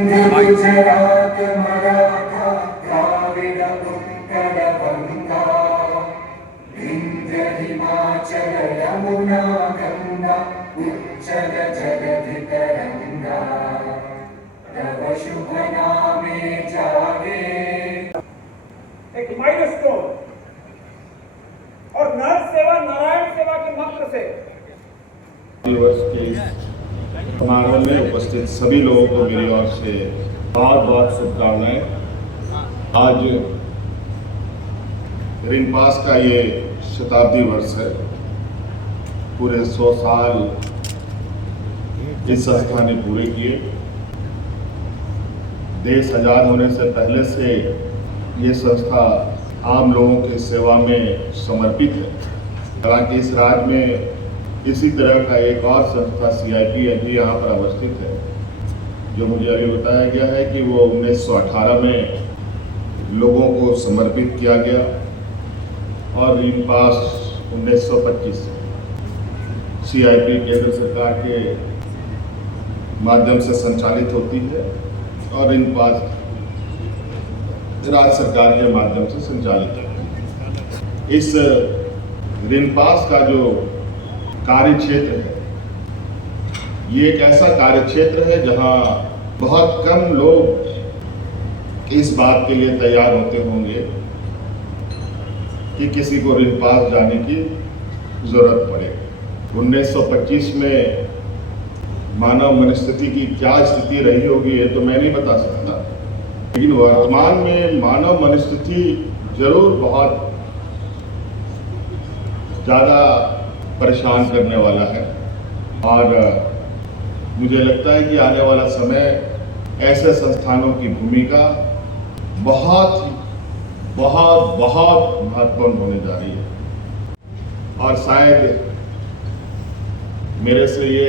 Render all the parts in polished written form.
गुजरात मराठा द्राविड उत्कल बंगा विंध्य हिमाचल यमुना गंगा उच्चल जगति तरंगा तव शुभ नामे जागे। एक माइलस्टोन और नर सेवा नारायण सेवा के मंत्र से दिवस के समारोह में उपस्थित सभी लोगों को मेरी ओर से बहुत बहुत शुभकामनाएं। आज रिनपास का ये शताब्दी वर्ष है। पूरे 100 साल इस संस्था ने पूरे किए। देश आज़ाद होने से पहले से ये संस्था आम लोगों की सेवा में समर्पित है। हालांकि इस राज्य में इसी तरह का एक और संस्था CIP अभी यहाँ पर अवस्थित है, जो मुझे अभी बताया गया है कि वो 1918 में लोगों को समर्पित किया गया और रिनपास 1925 CIP केंद्र सरकार के माध्यम से संचालित होती है और रिनपास राज्य सरकार के माध्यम से संचालित है। इस रिनपास का जो कार्य क्षेत्र है, ये एक ऐसा कार्य क्षेत्र है जहां बहुत कम लोग इस बात के लिए तैयार होते होंगे कि किसी को रिनपास जाने की जरूरत पड़े। 1925 में मानव मनस्थिति की क्या स्थिति रही होगी ये तो मैं नहीं बता सकता, लेकिन वर्तमान में मानव मनस्थिति जरूर बहुत ज़्यादा परेशान करने वाला है। और मुझे लगता है कि आने वाला समय ऐसे संस्थानों की भूमिका बहुत महत्वपूर्ण होने जा रही है। और शायद मेरे से ये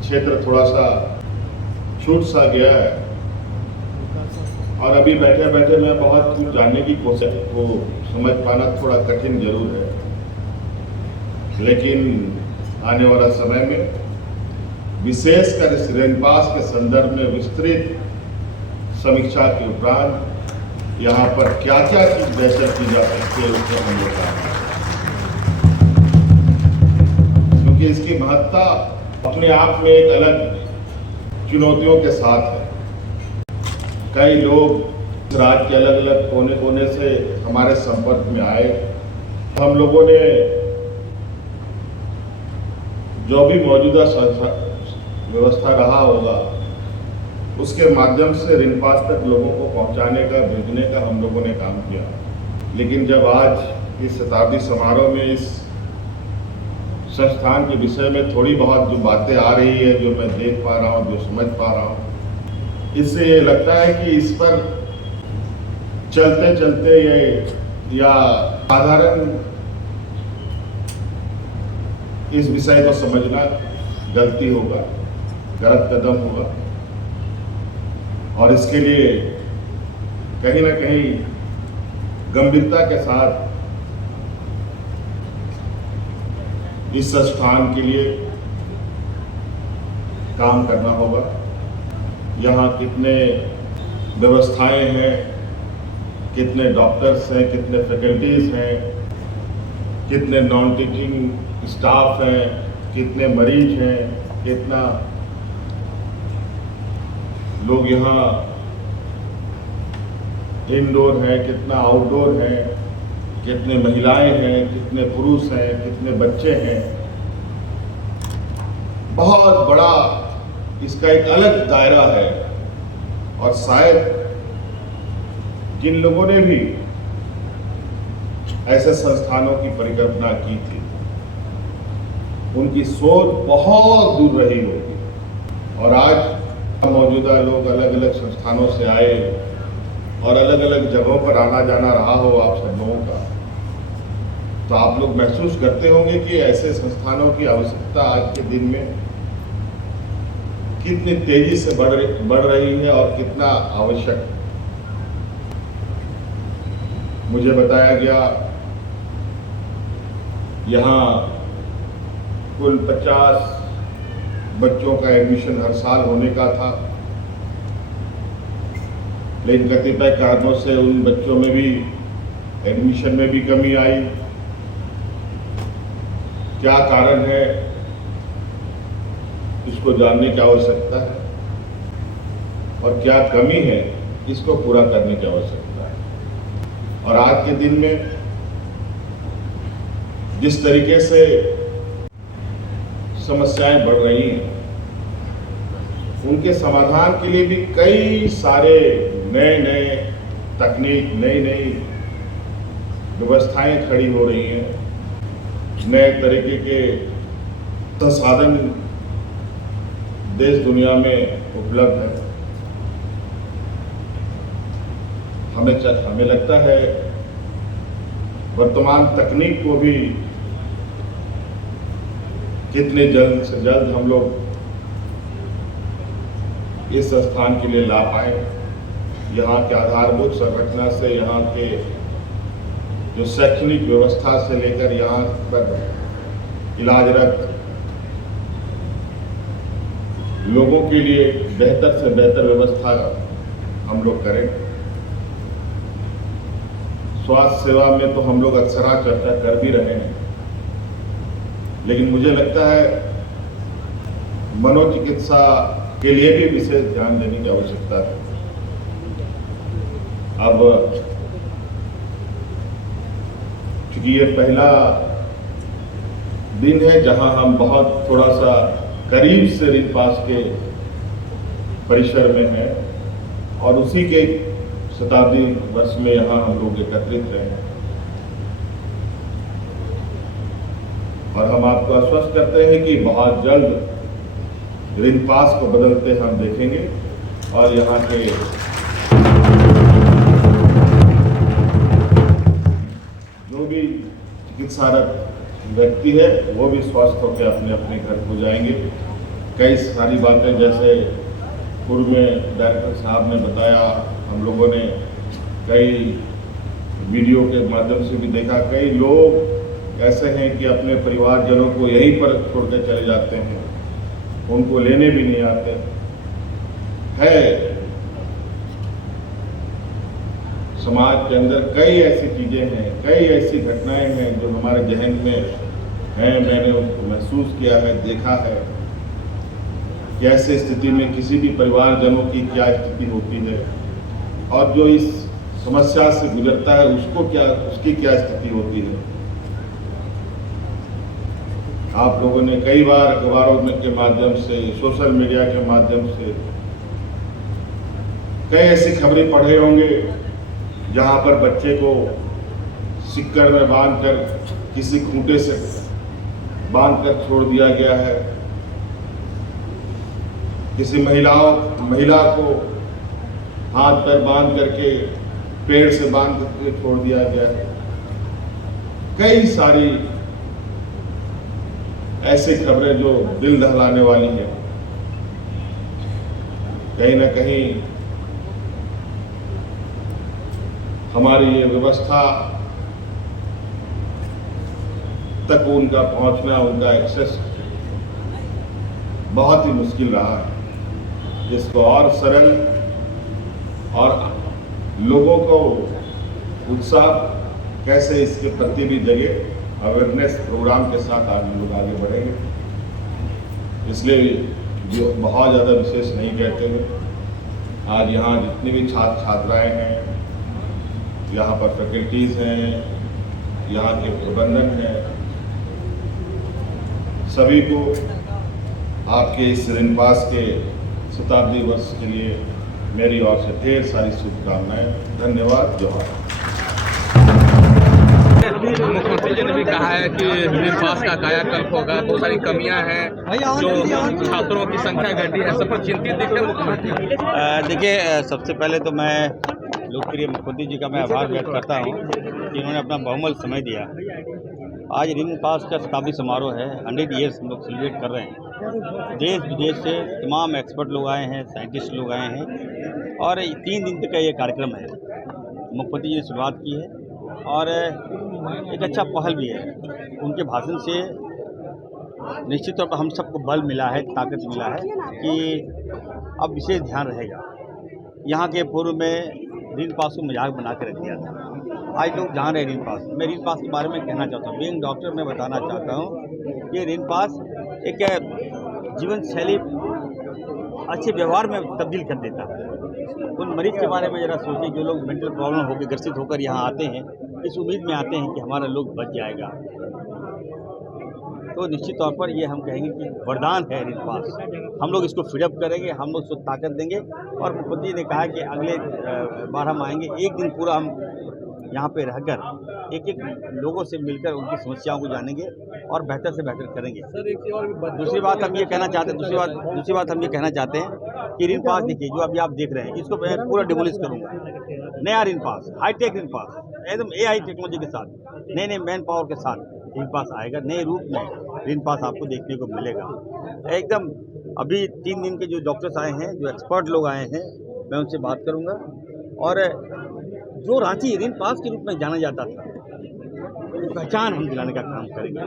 क्षेत्र थोड़ा सा छूट सा गया है और अभी बैठे बैठे मैं बहुत कुछ जानने की कोशिश को समझ पाना थोड़ा कठिन जरूर है, लेकिन आने वाला समय में विशेषकर इस रिनपास के संदर्भ में विस्तृत समीक्षा के उपरांत यहाँ पर क्या क्या चीज बेहतर की जा सकती है उसको हम बताएंगे, क्योंकि इसकी महत्ता अपने आप में एक अलग चुनौतियों के साथ है। कई लोग राज्य के अलग अलग कोने कोने से हमारे संपर्क में आए। हम लोगों ने जो भी मौजूदा व्यवस्था रहा होगा उसके माध्यम से रिनपास तक लोगों को पहुंचाने का, भेजने का हम लोगों ने काम किया। लेकिन जब आज इस शताब्दी समारोह में इस संस्थान के विषय में थोड़ी बहुत जो बातें आ रही है, जो मैं देख पा रहा हूँ, जो समझ पा रहा हूँ, इससे ये लगता है कि इस पर चलते चलते ये या साधारण इस विषय को समझना गलती होगा, गलत कदम होगा और इसके लिए कहीं ना कहीं गंभीरता के साथ इस संस्थान के लिए काम करना होगा। यहाँ कितने व्यवस्थाएं हैं, कितने डॉक्टर्स हैं, कितने फैकल्टीज हैं, कितने नॉन टीचिंग स्टाफ हैं, कितने मरीज हैं, कितना लोग यहाँ इनडोर हैं, कितना आउटडोर है, कितने महिलाएं हैं, कितने पुरुष हैं, कितने बच्चे हैं। बहुत बड़ा इसका एक अलग दायरा है और शायद जिन लोगों ने भी ऐसे संस्थानों की परिकल्पना की थी उनकी सोच बहुत दूर रही होगी और आज मौजूदा लोग अलग अलग संस्थानों से आए और अलग अलग जगहों पर आना जाना रहा हो आप सब लोगों का, तो आप लोग महसूस करते होंगे कि ऐसे संस्थानों की आवश्यकता आज के दिन में कितनी तेजी से बढ़ रही है और कितना आवश्यक। मुझे बताया गया यहाँ कुल 50 बच्चों का एडमिशन हर साल होने का था लेकिन कतिपय कारणों से उन बच्चों में भी एडमिशन में भी कमी आई। क्या कारण है, इसको जानने की आवश्यकता है और क्या कमी है, इसको पूरा करने की आवश्यकता है। और आज के दिन में जिस तरीके से समस्याएं बढ़ रही हैं, उनके समाधान के लिए भी कई सारे नए तकनीक, नई व्यवस्थाएं खड़ी हो रही हैं। नए तरीके के संसाधन देश दुनिया में उपलब्ध है। हमें लगता है वर्तमान तकनीक को भी कितने जल्द से जल्द हम लोग इस स्थान के लिए ला पाए। यहाँ के आधारभूत संरचना से, यहाँ के जो शैक्षणिक व्यवस्था से लेकर यहाँ पर इलाजरत लोगों के लिए बेहतर से बेहतर व्यवस्था हम लोग करें। स्वास्थ्य सेवा में तो हम लोग अक्सर चर्चा कर भी रहे हैं, लेकिन मुझे लगता है मनोचिकित्सा के लिए भी विशेष ध्यान देने की आवश्यकता है। अब क्योंकि ये पहला दिन है जहां हम बहुत थोड़ा सा करीब से रिनपास के परिसर में हैं और उसी के शताब्दी वर्ष में यहाँ हम लोग एकत्रित रहे हैं। और हम आपको आश्वस्त करते हैं कि बहुत जल्द रिनपास को बदलते हम देखेंगे और यहाँ के जो भी चिकित्सारत व्यक्ति है वो भी स्वस्थ होकर अपने अपने घर को जाएंगे। कई सारी बातें जैसे पूर्व में डायरेक्टर साहब ने बताया, हम लोगों ने कई वीडियो के माध्यम से भी देखा, कई लोग ऐसे हैं कि अपने परिवारजनों को यहीं पर छोड़कर चले जाते हैं, उनको लेने भी नहीं आते है। समाज के अंदर कई ऐसी चीजें हैं, कई ऐसी घटनाएं हैं जो हमारे जहन में हैं। मैंने उनको महसूस किया है, देखा है कि ऐसे स्थिति में किसी भी परिवारजनों की क्या स्थिति होती है और जो इस समस्या से गुजरता है उसकी क्या स्थिति होती है। आप लोगों ने कई बार अखबारों के माध्यम से, सोशल मीडिया के माध्यम से कई ऐसी खबरें पढ़े होंगे जहां पर बच्चे को सिक्कड़ में बांधकर किसी खूंटे से बांधकर छोड़ दिया गया है, किसी महिला को हाथ पैर बांध करके पेड़ से बांध करके छोड़ दिया गया है। कई सारी ऐसी खबरें जो दिल दहलाने वाली हैं। कहीं ना कहीं हमारी ये व्यवस्था तक उनका पहुंचना, उनका एक्सेस बहुत ही मुश्किल रहा है। जिसको और सरल और लोगों को उत्साह कैसे इसके प्रति भी जगे, अवेयरनेस प्रोग्राम के साथ आज लोग आगे बढ़ेंगे। इसलिए जो बहुत ज़्यादा विशेष नहीं कहते हुए आज यहाँ जितनी भी छात्र छात्राएं हैं, यहाँ पर फैकल्टीज़ हैं, यहाँ के प्रबंधन हैं, सभी को आपके इस रिनपास के शताब्दी वर्ष के लिए मेरी ओर से ढेर सारी शुभकामनाएं। धन्यवाद। जोहार। मुख्यमंत्री जी ने भी कहा है कि रिनपास का कायाकल्प होगा, बहुत सारी कमियां हैं, जो छात्रों की संख्या घटी है, सब पर चिंतित दिख रहे मुख्यमंत्री। देखिए, सबसे पहले तो मैं लोकप्रिय मुख्यमंत्री जी का मैं आभार व्यक्त करता हूं कि इन्होंने अपना बहुमूल्य समय दिया। आज रिनपास का शताब्दी समारोह है, 100 ईयर्स हम लोग सेलिब्रेट कर रहे हैं। देश विदेश से तमाम एक्सपर्ट लोग आए हैं, साइंटिस्ट लोग आए हैं और 3 दिन तक का ये कार्यक्रम है। मुख्यमंत्री जी ने शुरुआत की है और एक अच्छा पहल भी है। उनके भाषण से निश्चित तौर पर हम सबको बल मिला है, ताकत मिला है कि अब विशेष ध्यान रहेगा। यहाँ के पूर्व में ऋण पास को मजाक बना के रख दिया था। आज लोग जान रहे हैं ऋण पास। मैं ऋण पास के बारे में कहना चाहता हूँ, बीइंग डॉक्टर मैं बताना चाहता हूँ कि ऋण पास एक जीवन शैली अच्छे व्यवहार में तब्दील कर देता है। उन मरीज के बारे में ज़रा सोचिए जो लोग मेंटल प्रॉब्लम होकर ग्रसित होकर यहाँ आते हैं, इस उम्मीद में आते हैं कि हमारा लोग बच जाएगा, तो निश्चित तौर पर ये हम कहेंगे कि वरदान है ऋण पास। हम लोग इसको फीडअप करेंगे, हम लोग इसको ताकत देंगे। और मुख्यमंत्री ने कहा कि अगले बार हम आएंगे, एक दिन पूरा हम यहाँ पे रहकर एक एक लोगों से मिलकर उनकी समस्याओं को जानेंगे और बेहतर से बेहतर करेंगे। दूसरी बात हम ये कहना चाहते हैं कि ऋण पास देखिए जो अभी आप देख रहे हैं, इसको मैं पूरा डिमोलिश करूँगा। नया ऋण पास, हाईटेक ऋण पास, एकदम AI टेक्नोलॉजी के साथ, नए नए मैन पावर के साथ ऋण पास आएगा। नए रूप में ऋण पास आपको देखने को मिलेगा। एकदम अभी 3 दिन के जो डॉक्टर्स आए हैं, जो एक्सपर्ट लोग आए हैं, मैं उनसे बात करूँगा। और जो रांची ऋण पास के रूप में जाना जाता था, पहचान हम दिलाने का काम करेंगे।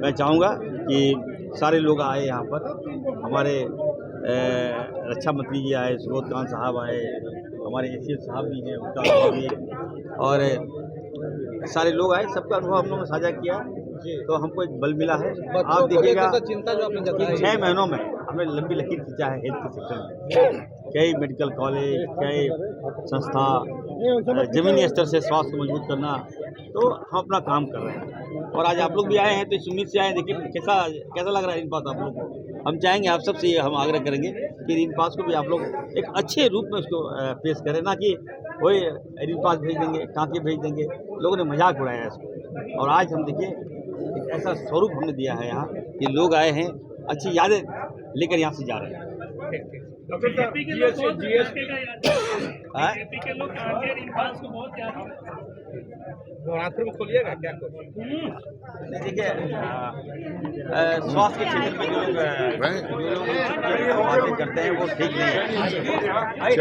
मैं चाहूँगा कि सारे लोग आए यहाँ पर, हमारे रक्षा मंत्री जी आए, सुबोध कांत साहब आए, हमारे ACS साहब भी हैं, उनका अनुभव भी, और सारे लोग आए, सबका अनुभव हम लोगों ने साझा किया, तो हमको एक बल मिला है। आप देखिएगा चिंता जो आपने जताई, 6 महीनों में हमने लंबी लकीर खींचा है हेल्थ के सेक्टर में। कई मेडिकल कॉलेज, कई संस्था, ज़मीनी स्तर से स्वास्थ्य को मजबूत करना, तो हम अपना काम कर रहे हैं। और आज आप लोग भी आए हैं तो इस उम्मीद से आए, देखिए कैसा लग रहा है ऋण पास आप लोग को। हम चाहेंगे आप सबसे ये हम आग्रह करेंगे कि ऋण पास को भी आप लोग एक अच्छे रूप में उसको पेश करें, ना कि वही ऋण पास भेज देंगे, टाँके भेज देंगे। लोगों ने मजाक उड़ाया है इसको, और आज हम देखिए एक ऐसा स्वरूप हमने दिया है यहाँ कि लोग आए हैं, अच्छी यादें लेकर यहाँ से जा रहे हैं। नवरात्र में खोलिएगा क्या कुछ? देखिए स्वास्थ्य के क्षेत्र में जो लोग बातें करते हैं वो ठीक नहीं है।